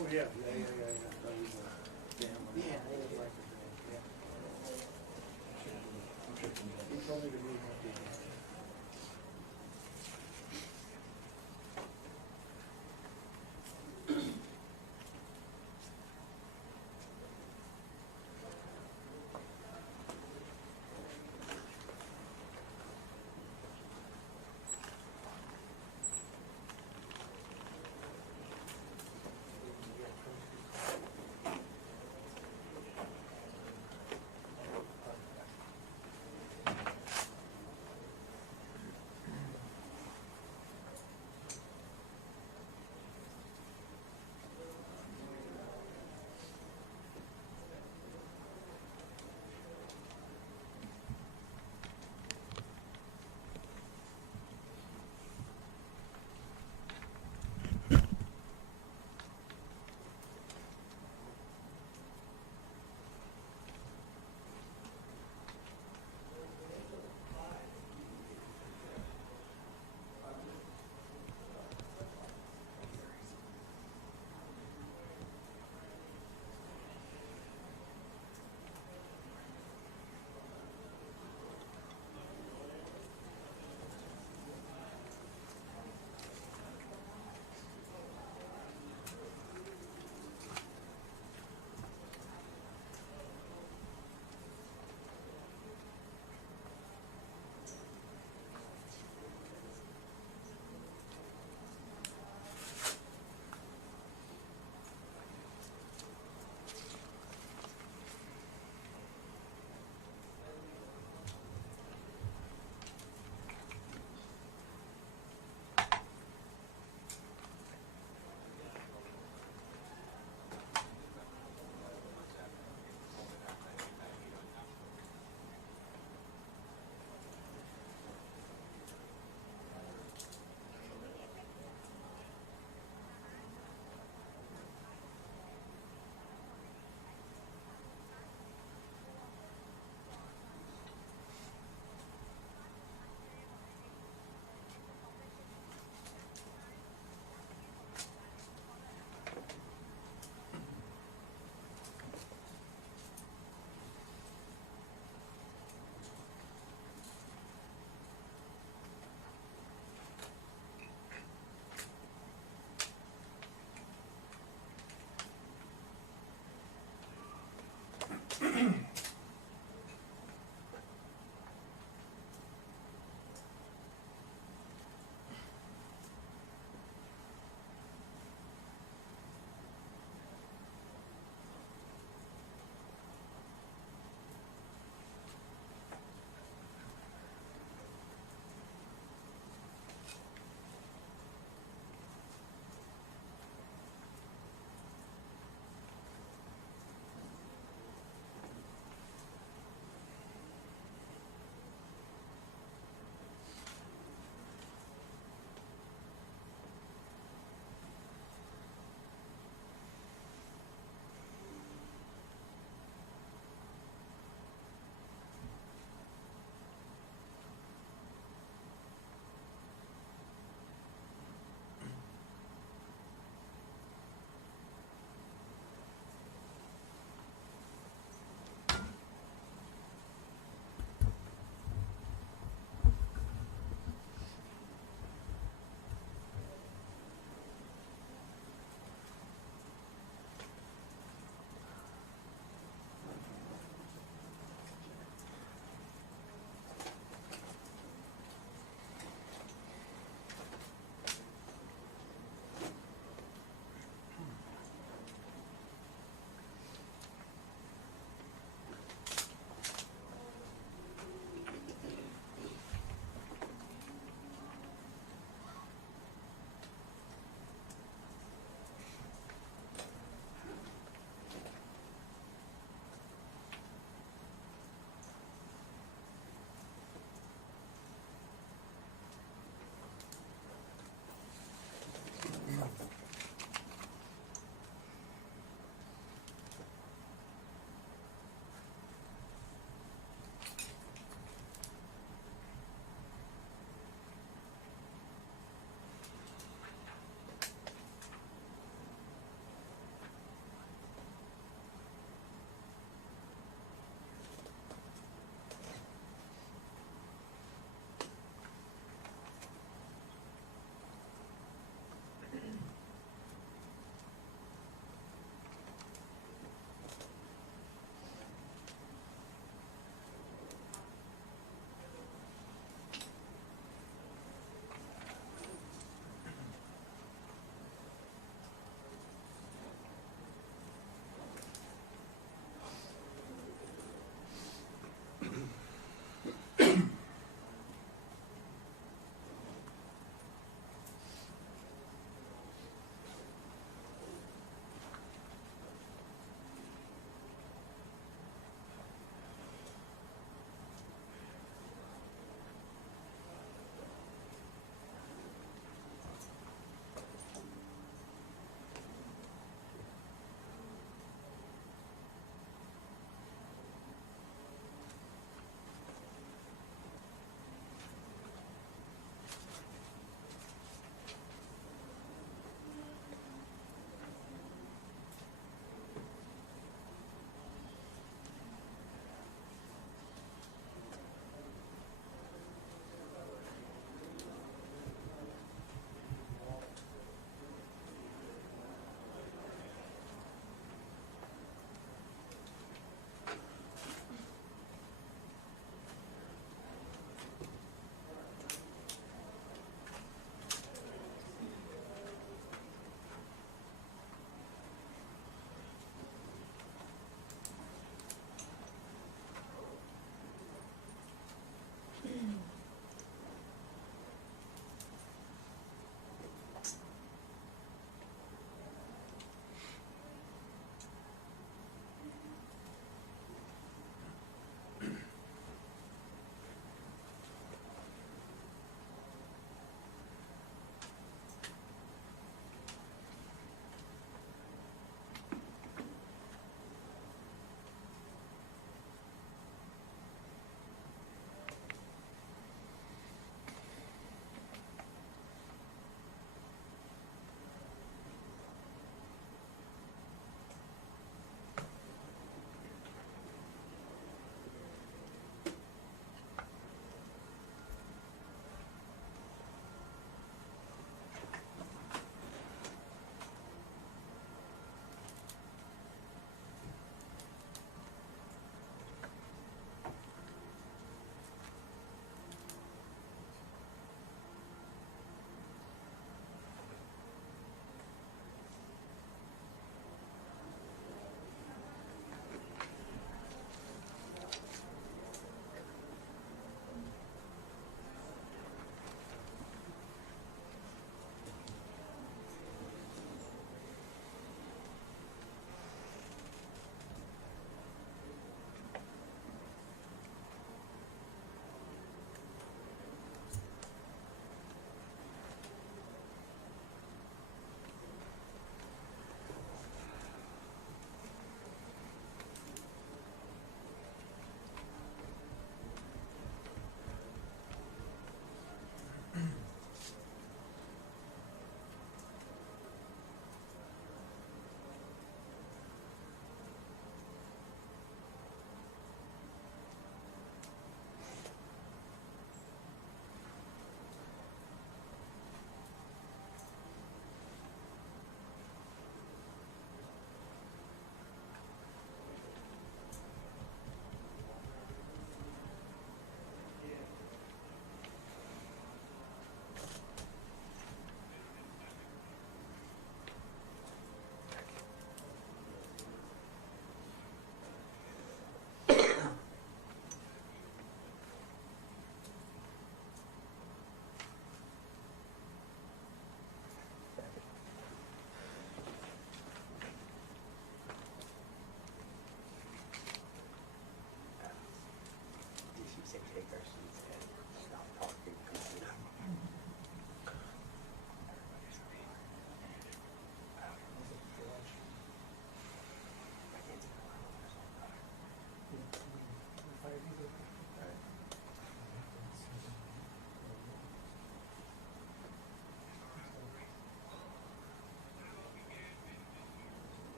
Oh, yeah. That was a damn one. Yeah. He told me to move up there.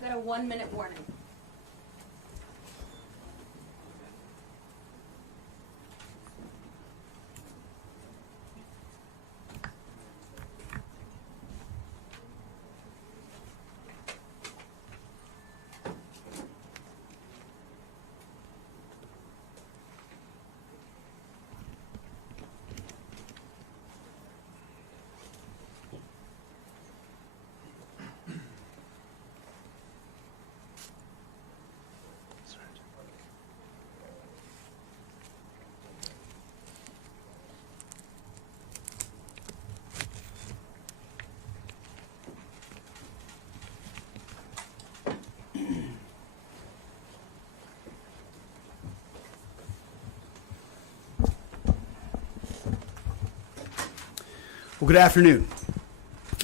We've got a 1-minute warning. Well, good afternoon.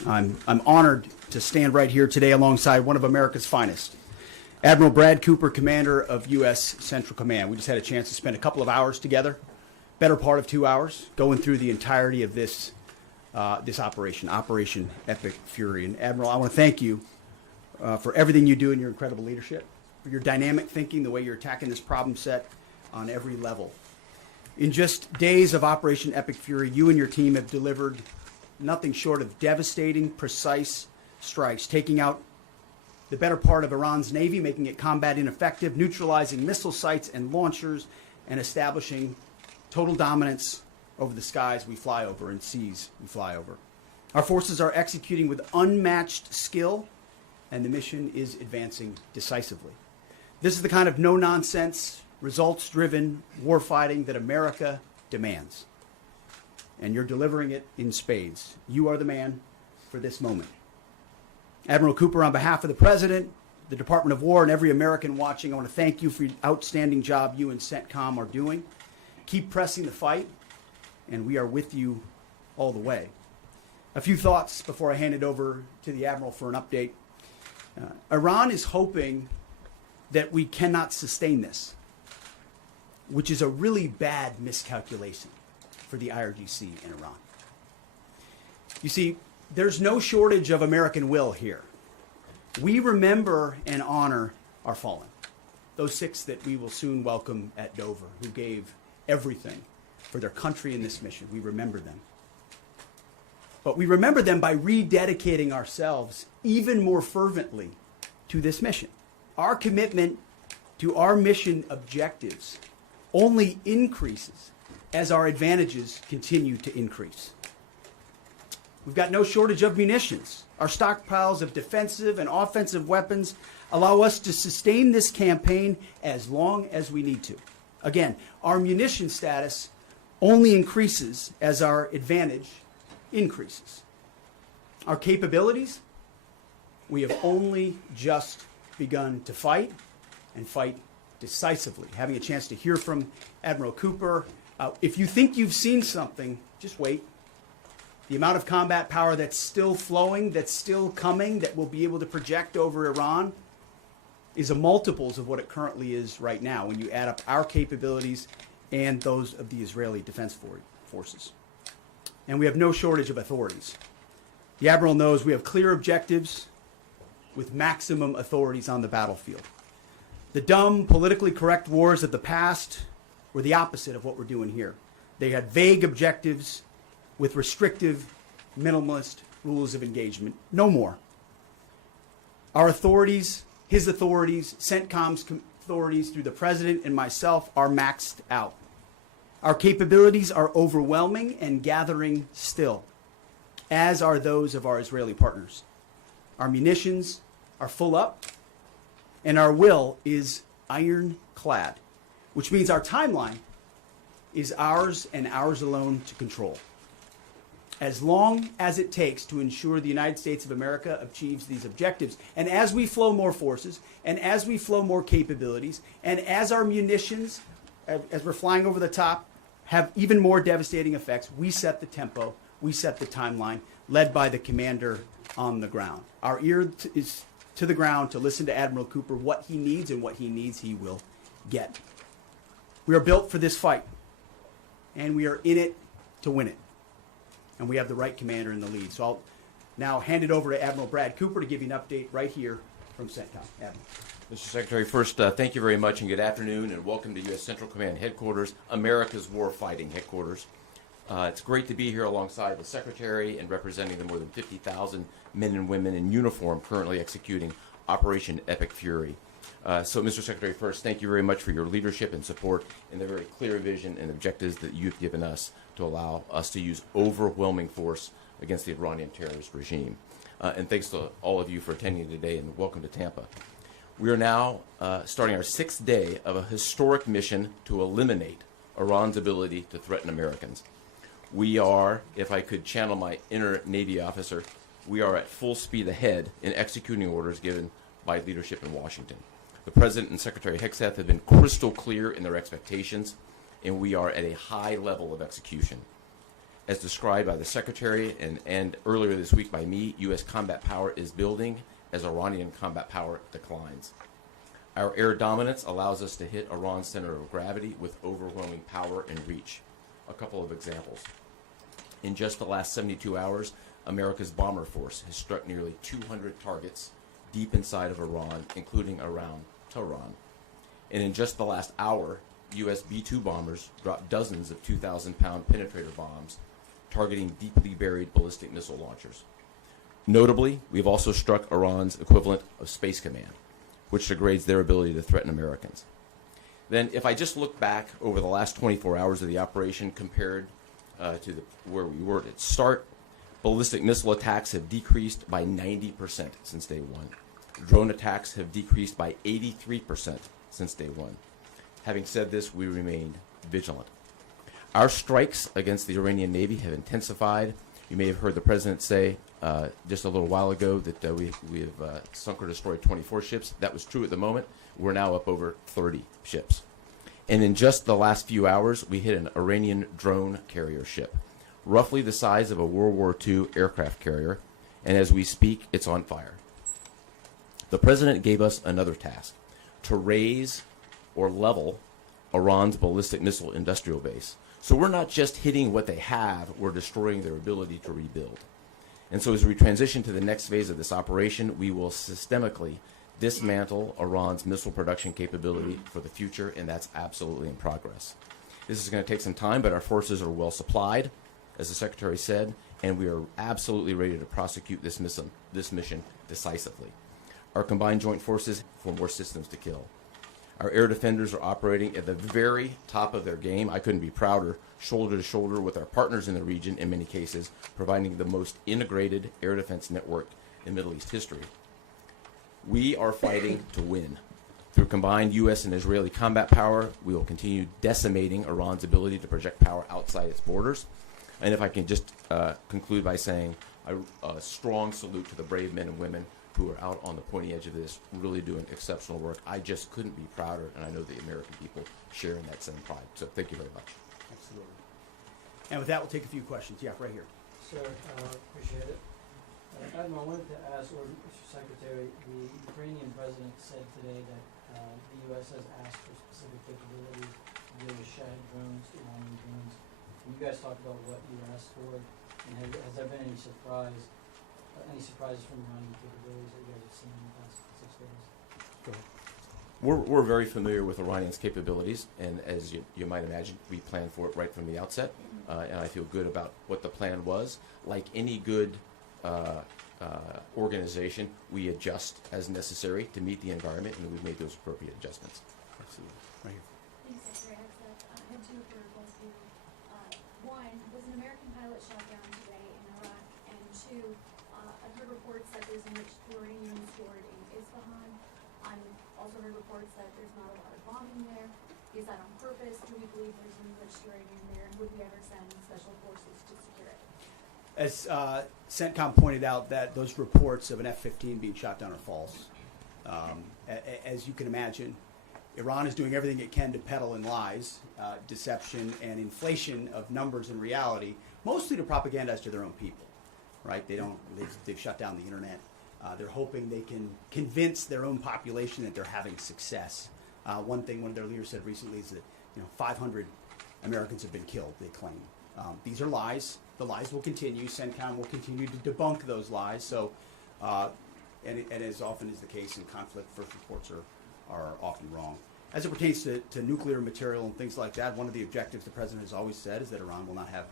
I'm honored to stand right here today alongside one of America's finest, Admiral Brad Cooper, Commander of U.S. Central Command. We just had a chance to spend a couple of hours together, better part of 2 hours, going through the entirety of this operation, Operation Epic Fury. And Admiral, I want to thank you for everything you do and your incredible leadership, for your dynamic thinking, the way you're attacking this problem set on every level. In just days of Operation Epic Fury, you and your team have delivered nothing short of devastating, precise strikes, taking out the better part of Iran's navy, making it combat ineffective, neutralizing missile sites and launchers, and establishing total dominance over the skies we fly over and seas we fly over. Our forces are executing with unmatched skill, and the mission is advancing decisively. This is the kind of no-nonsense, results-driven warfighting that America demands. And you're delivering it in spades. You are the man for this moment. Admiral Cooper, on behalf of the President, the Department of War, and every American watching, I want to thank you for the outstanding job you and CENTCOM are doing. Keep pressing the fight, and we are with you all the way. A few thoughts before I hand it over to the Admiral for an update. Iran is hoping that we cannot sustain this, which is a really bad miscalculation for the IRGC in Iran. You see, there's no shortage of American will here. We remember and honor our fallen, those 6 that we will soon welcome at Dover, who gave everything for their country in this mission. We remember them. But we remember them by rededicating ourselves even more fervently to this mission. Our commitment to our mission objectives only increases as our advantages continue to increase. We've got no shortage of munitions. Our stockpiles of defensive and offensive weapons allow us to sustain this campaign as long as we need to. Again, our munition status only increases as our advantage increases. Our capabilities, we have only just begun to fight, and fight decisively. Having a chance to hear from Admiral Cooper. If you think you've seen something, just wait. The amount of combat power that's still flowing, that's still coming, that will be able to project over Iran is a multiples of what it currently is right now when you add up our capabilities and those of the Israeli Defense Forces. And we have no shortage of authorities. The Admiral knows we have clear objectives with maximum authorities on the battlefield. The dumb, politically correct wars of the past were the opposite of what we're doing here. They had vague objectives with restrictive, minimalist rules of engagement. No more. Our authorities, his authorities, CENTCOM's authorities through the President and myself are maxed out. Our capabilities are overwhelming and gathering still, as are those of our Israeli partners. Our munitions are full up, and our will is ironclad, which means our timeline is ours and ours alone to control. As long as it takes to ensure the United States of America achieves these objectives. And as we flow more forces, and as we flow more capabilities, and as our munitions, as we're flying over the top, have even more devastating effects, we set the tempo, we set the timeline, led by the commander on the ground. Our ear is to the ground to listen to Admiral Cooper. What he needs and what he needs, he will get. We are built for this fight, and we are in it to win it. And we have the right commander in the lead. So I'll now hand it over to Admiral Brad Cooper to give you an update right here from CENTCOM. Admiral. Mr. Secretary, first, thank you very much and good afternoon, and welcome to U.S. Central Command Headquarters, America's warfighting headquarters. It's great to be here alongside the Secretary and representing the more than 50,000 men and women in uniform currently executing Operation Epic Fury. So, Mr. Secretary, first, thank you very much for your leadership and support and the very clear vision and objectives that you've given us to allow us to use overwhelming force against the Iranian terrorist regime. And thanks to all of you for attending today, and welcome to Tampa. We are now starting our 6th day of a historic mission to eliminate Iran's ability to threaten Americans. We are, if I could channel my inner Navy officer, we are at full speed ahead in executing orders given by leadership in Washington. The President and Secretary Hegseth have been crystal clear in their expectations, and we are at a high level of execution. As described by the Secretary and earlier this week by me, U.S. combat power is building as Iranian combat power declines. Our air dominance allows us to hit Iran's center of gravity with overwhelming power and reach. A couple of examples. In just the last 72 hours, America's bomber force has struck nearly 200 targets deep inside of Iran, including around Tehran. And in just the last hour, U.S. B-2 bombers dropped dozens of 2,000-pound penetrator bombs targeting deeply buried ballistic missile launchers. Notably, we've also struck Iran's equivalent of Space Command, which degrades their ability to threaten Americans. Then, if I just look back over the last 24 hours of the operation compared to where we were at its start, ballistic missile attacks have decreased by 90% since day one. Drone attacks have decreased by 83% since day one. Having said this, we remain vigilant. Our strikes against the Iranian Navy have intensified. You may have heard the President say just a little while ago that we have sunk or destroyed 24 ships. That was true at the moment. We're now up over 30 ships. And in just the last few hours, we hit an Iranian drone carrier ship, roughly the size of a World War II aircraft carrier, and as we speak, it's on fire. The President gave us another task, to raise or level Iran's ballistic missile industrial base. So we're not just hitting what they have, we're destroying their ability to rebuild. And so as we transition to the next phase of this operation, we will systemically dismantle Iran's missile production capability for the future, and that's absolutely in progress. This is going to take some time, but our forces are well supplied, as the Secretary said, and we are absolutely ready to prosecute this mission decisively. Our combined joint forces for more systems to kill. Our air defenders are operating at the very top of their game. I couldn't be prouder, shoulder to shoulder with our partners in the region in many cases, providing the most integrated air defense network in Middle East history. We are fighting to win. Through combined U.S. and Israeli combat power, we will continue decimating Iran's ability to project power outside its borders. And if I can just conclude by saying a strong salute to the brave men and women who are out on the pointy edge of this, really doing exceptional work. I just couldn't be prouder, and I know the American people share in that same pride. So thank you very much. Absolutely. And with that, we'll take a few questions. Yeah, right here. Sir, appreciate it. Admiral, I wanted to ask, or Mr. Secretary, the Ukrainian president said today that the U.S. has asked for specific capabilities to deal with Shahid drones, Iranian drones. And you guys talked about what you asked for, and has there been any surprises from Iranian capabilities that you guys have seen in the past 6 days? Go ahead. We're very familiar with Iranian's capabilities, and as you might imagine, we planned for it right from the outset, and I feel good about what the plan was. Like any good organization, we adjust as necessary to meet the environment, and we've made those appropriate adjustments. Absolutely. Right here. Thanks, Secretary Hegseth. I have two for both of you. One, was an American pilot shot down today in Iraq? And two, I've heard reports that there's enriched uranium stored in Isfahan. I've also heard reports that there's not a lot of bombing there. Is that on purpose? Do we believe there's enriched uranium there? And would we ever send special forces to secure it? As CENTCOM pointed out, that those reports of an F-15 being shot down are false. As you can imagine, Iran is doing everything it can to peddle in lies, deception, and inflation of numbers and reality, mostly to propagandize to their own people. Right? They've shut down the internet. They're hoping they can convince their own population that they're having success. One thing one of their leaders said recently is that 500 Americans have been killed, they claim. These are lies. The lies will continue. CENTCOM will continue to debunk those lies. So and as often is the case in conflict, first reports are often wrong. As it pertains to nuclear material and things like that, one of the objectives the president has always said is that Iran will not have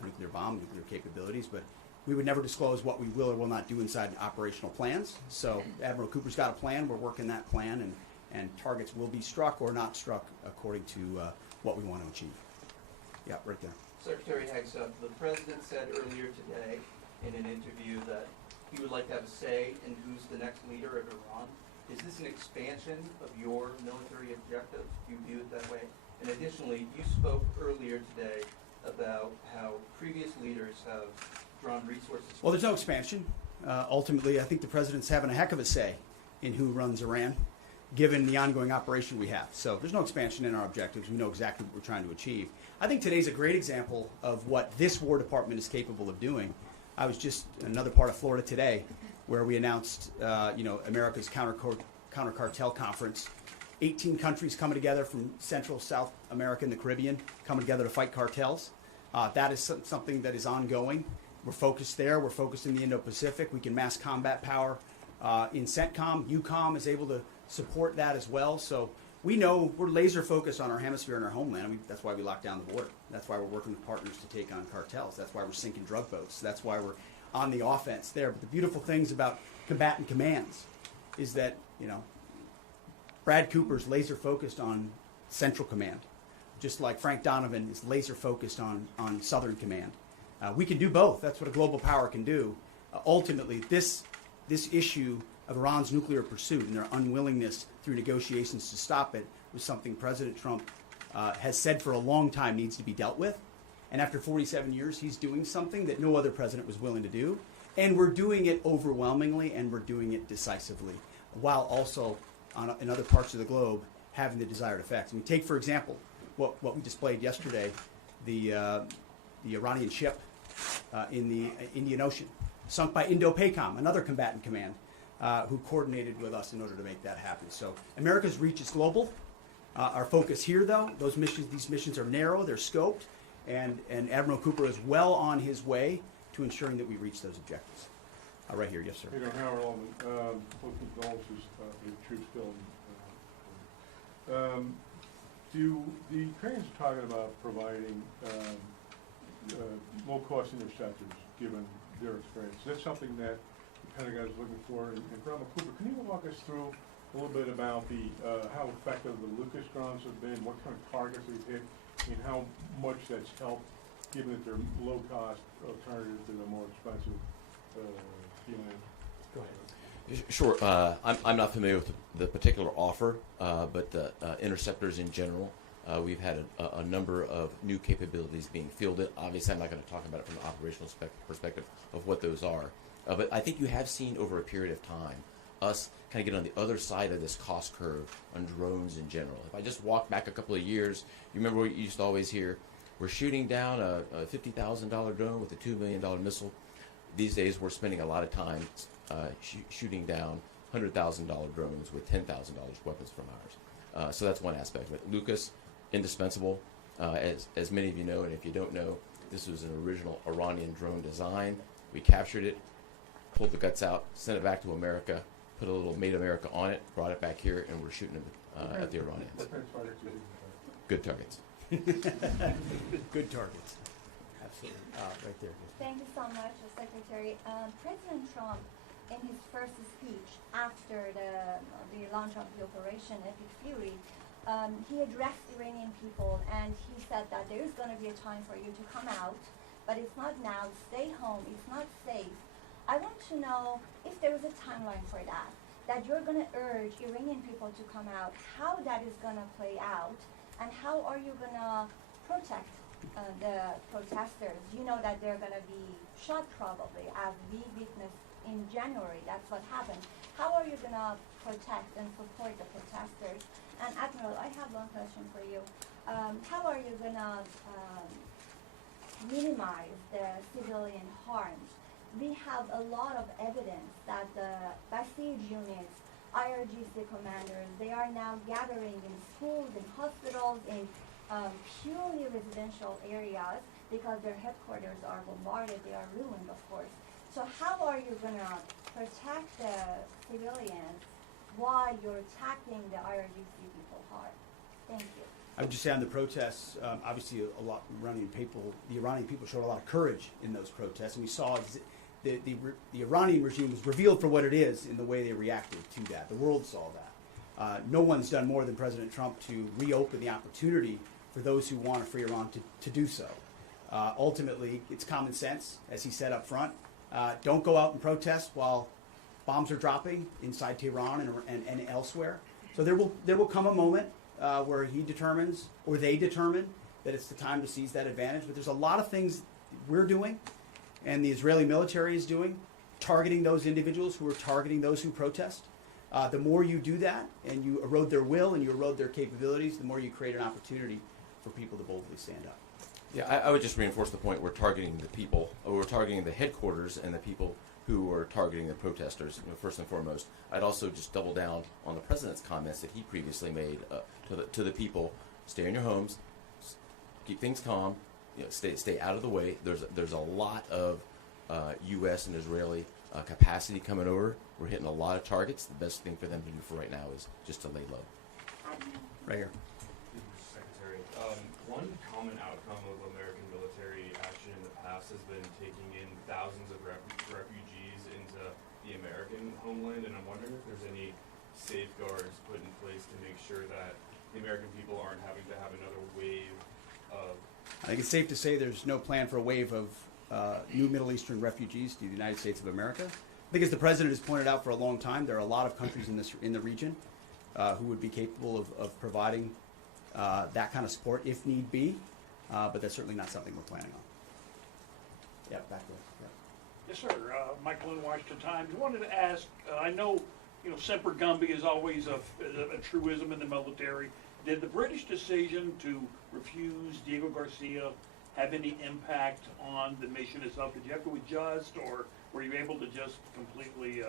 a nuclear bomb, nuclear capabilities, but we would never disclose what we will or will not do inside operational plans. So Admiral Cooper's got a plan. We're working that plan, and targets will be struck or not struck according to what we want to achieve. Yeah, right there. Secretary Hegseth, the president said earlier today in an interview that he would like to have a say in who's the next leader of Iran. Is this an expansion of your military objectives? Do you view it that way? And additionally, you spoke earlier today about how previous leaders have drawn resources. Well, there's no expansion. Ultimately, I think the president's having a heck of a say in who runs Iran, given the ongoing operation we have. So there's no expansion in our objectives. We know exactly what we're trying to achieve. I think today's a great example of what this War Department is capable of doing. I was just in another part of Florida today where we announced, America's counter cartel conference. 18 countries coming together from Central, South America, and the Caribbean, coming together to fight cartels. That is something that is ongoing. We're focused there. We're focused in the Indo-Pacific. We can mass combat power in CENTCOM. EUCOM is able to support that as well. So we know we're laser focused on our hemisphere and our homeland. I mean, that's why we locked down the border. That's why we're working with partners to take on cartels. That's why we're sinking drug boats. That's why we're on the offense there. But the beautiful things about combatant commands is that, Brad Cooper's laser focused on Central Command, just like Frank Donovan is laser focused on Southern Command. We can do both. That's what a global power can do. Ultimately, this issue of Iran's nuclear pursuit and their unwillingness through negotiations to stop it was something President Trump has said for a long time needs to be dealt with. And after 47 years, he's doing something that no other president was willing to do. And we're doing it overwhelmingly, and we're doing it decisively, while also in other parts of the globe having the desired effects. I mean, take, for example, what we displayed yesterday, the Iranian ship in the Indian Ocean, sunk by Indo-PACOM, another combatant command, who coordinated with us in order to make that happen. So America's reach is global. Our focus here, though, these missions are narrow, they're scoped, and Admiral Cooper is well on his way to ensuring that we reach those objectives. Right here, yes, sir. Peter Howard Allman, both condolences for the troops killed. The Ukrainians are talking about providing low-cost interceptors, given their experience. Is that something that the Pentagon is looking for? And Admiral Cooper, can you walk us through a little bit about how effective the Lucas drones have been, what kind of targets they've hit, and how much that's helped, given that they're low-cost alternatives to the more expensive Go ahead. Sure. I'm not familiar with the particular offer, but the interceptors in general, we've had a number of new capabilities being fielded. Obviously, I'm not going to talk about it from an operational perspective of what those are. But I think you have seen over a period of time us kind of get on the other side of this cost curve on drones in general. If I just walk back a couple of years, you remember what you used to always hear? We're shooting down a $50,000 drone with a $2 million missile. These days, we're spending a lot of time shooting down $100,000 drones with $10,000 weapons from ours. So that's one aspect. But Lucas, indispensable, as many of you know, and if you don't know, this was an original Iranian drone design. We captured it, pulled the guts out, sent it back to America, put a little Made America on it, brought it back here, and we're shooting it at the Iranians. Good targets. Good targets. Absolutely. Right there. Thank you so much, Secretary. President Trump, in his first speech after the launch of the Operation Epic Fury, he addressed Iranian people and he said that there is going to be a time for you to come out, but it's not now. Stay home. It's not safe. I want to know if there is a timeline for that you're going to urge Iranian people to come out, how that is going to play out, and how are you going to protect the protesters? You know that they're going to be shot probably, as we witnessed in January. That's what happened. How are you going to protect and support the protesters? And Admiral, I have one question for you. How are you going to minimize the civilian harms? We have a lot of evidence that the Basij units, IRGC commanders, they are now gathering in schools, in hospitals, in purely residential areas because their headquarters are bombarded, they are ruined, of course. So how are you going to protect the civilians while you're attacking the IRGC people hard? Thank you. I would just say on the protests, obviously the Iranian people showed a lot of courage in those protests, and we saw the Iranian regime was revealed for what it is in the way they reacted to that. The world saw that. No one's done more than President Trump to reopen the opportunity for those who want a free Iran to do so. Ultimately, it's common sense, as he said up front. Don't go out and protest while bombs are dropping inside Tehran and elsewhere. So there will come a moment where he determines, or they determine, that it's the time to seize that advantage. But there's a lot of things we're doing, and the Israeli military is doing, targeting those individuals who are targeting those who protest. The more you do that, and you erode their will and you erode their capabilities, the more you create an opportunity for people to boldly stand up. Yeah, I would just reinforce the point. We're targeting the people, or we're targeting the headquarters and the people who are targeting the protesters, first and foremost. I'd also just double down on the president's comments that he previously made to the people: stay in your homes, keep things calm, stay out of the way. There's a lot of U.S. and Israeli capacity coming over. We're hitting a lot of targets. The best thing for them to do for right now is just to lay low. Right here. Secretary, one common outcome of American military action in the past has been taking in thousands of refugees into the American homeland, and I'm wondering if there's any safeguards put in place to make sure that the American people aren't having to have another wave of... I think it's safe to say there's no plan for a wave of new Middle Eastern refugees to the United States of America. I think, as the president has pointed out for a long time, there are a lot of countries in the region who would be capable of providing that kind of support if need be, but that's certainly not something we're planning on. Yeah, back there. Yeah. Yes, sir. Michael in Washington Times. I wanted to ask, I know, Semper Gumby is always a truism in the military. Did the British decision to refuse Diego Garcia have any impact on the mission itself? Did you have to adjust, or were you able to just completely,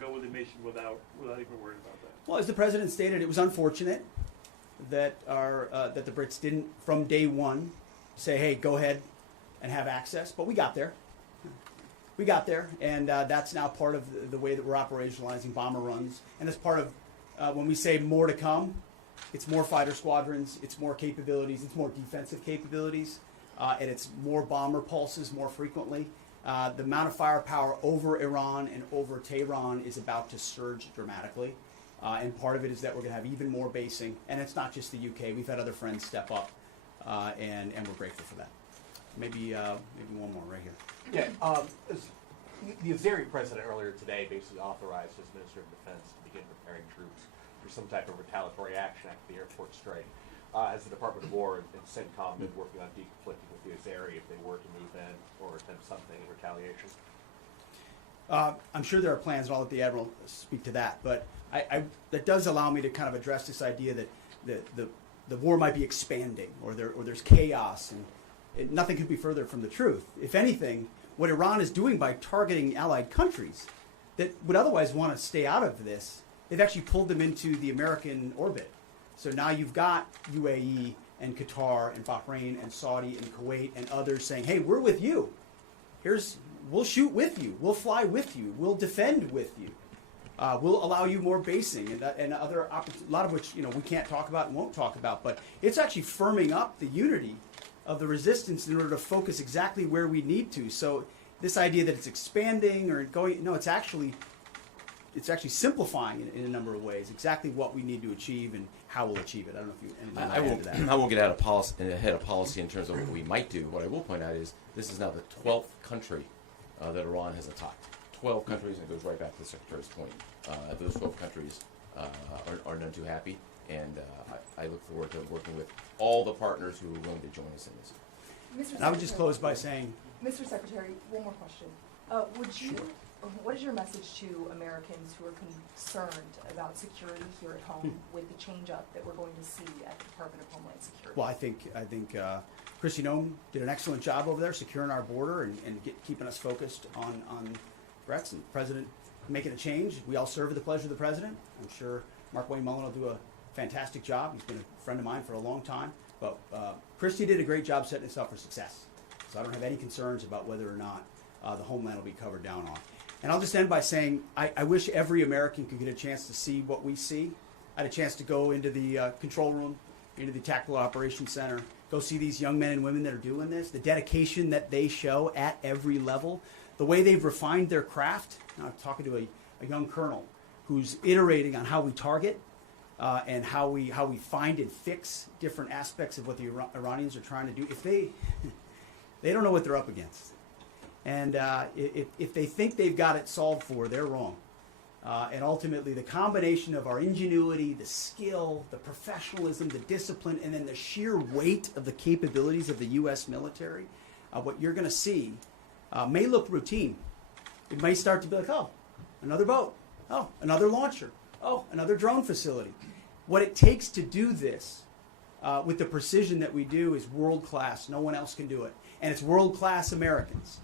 go with the mission without even worrying about that? Well, as the president stated, it was unfortunate that that the Brits didn't, from day one, say, "Hey, go ahead and have access." But we got there. We got there, and that's now part of the way that we're operationalizing bomber runs. And as part of when we say more to come, it's more fighter squadrons, it's more capabilities, it's more defensive capabilities, and it's more bomber pulses more frequently. The amount of firepower over Iran and over Tehran is about to surge dramatically. And part of it is that we're going to have even more basing. And it's not just the UK. We've had other friends step up, and we're grateful for that. Maybe one more right here. Yeah, the Azeri president earlier today basically authorized his Minister of Defense to begin preparing troops for some type of retaliatory action after the airport strike. Has the Department of War and CENTCOM been working on deconflicting with the Azeri if they were to move in or attempt something in retaliation? I'm sure there are plans, and I'll let the Admiral speak to that. But that does allow me to kind of address this idea that the war might be expanding, or there's chaos, and nothing could be further from the truth. If anything, what Iran is doing by targeting allied countries that would otherwise want to stay out of this, they've actually pulled them into the American orbit. So now you've got UAE and Qatar and Bahrain and Saudi and Kuwait and others saying, "Hey, we're with you. We'll shoot with you. We'll fly with you. We'll defend with you. We'll allow you more basing," and other a lot of which we can't talk about and won't talk about. But it's actually firming up the unity of the resistance in order to focus exactly where we need to. So this idea that it's expanding or going, no, it's actually simplifying in a number of ways exactly what we need to achieve and how we'll achieve it. I don't know if you anything to add to that. I won't get ahead of policy in terms of what we might do. What I will point out is this is now the 12th country that Iran has attacked. 12 countries, and it goes right back to the Secretary's point. Those 12 countries are none too happy, and I look forward to working with all the partners who are willing to join us in this. And I would just close by saying, Mr. Secretary, one more question. What is your message to Americans who are concerned about security here at home with the change-up that we're going to see at the Department of Homeland Security? well, I think Christy Nome did an excellent job over there securing our border and keeping us focused on threats. And the President making a change. We all serve at the pleasure of the President. I'm sure Mark Wayne Mullen will do a fantastic job. He's been a friend of mine for a long time. But Christy did a great job setting us up for success. So I don't have any concerns about whether or not the Homeland will be covered down on. And I'll just end by saying I wish every American could get a chance to see what we see. I had a chance to go into the control room, into the Tactical Operations Center, go see these young men and women that are doing this, the dedication that they show at every level, the way they've refined their craft. Now, I'm talking to a young colonel who's iterating on how we target and how we find and fix different aspects of what the Iranians are trying to do. If they don't know what they're up against. And if they think they've got it solved for, they're wrong. And ultimately, the combination of our ingenuity, the skill, the professionalism, the discipline, and then the sheer weight of the capabilities of the U.S. military, what you're going to see may look routine. It may start to be like, oh, another boat. Oh, another launcher. Oh, another drone facility. What it takes to do this with the precision that we do is world-class. No one else can do it. And it's world-class Americans.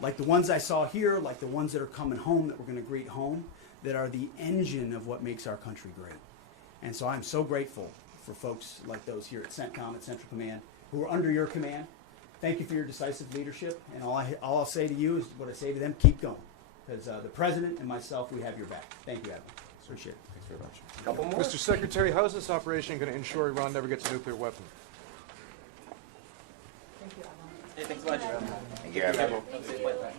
Like the ones I saw here, like the ones that are coming home that we're going to greet home, that are the engine of what makes our country great. And so I'm so grateful for folks like those here at CENTCOM, at Central Command, who are under your command. Thank you for your decisive leadership. And all I'll say to you is what I say to them, keep going. Because the President and myself, we have your back. Thank you, Admiral. Appreciate it. Thanks very much. Couple more. Mr. Secretary, how is this operation going to ensure Iran never gets a nuclear weapon? Thank you, Admiral. Hey, thanks so much. Yeah. Have a safe flight back.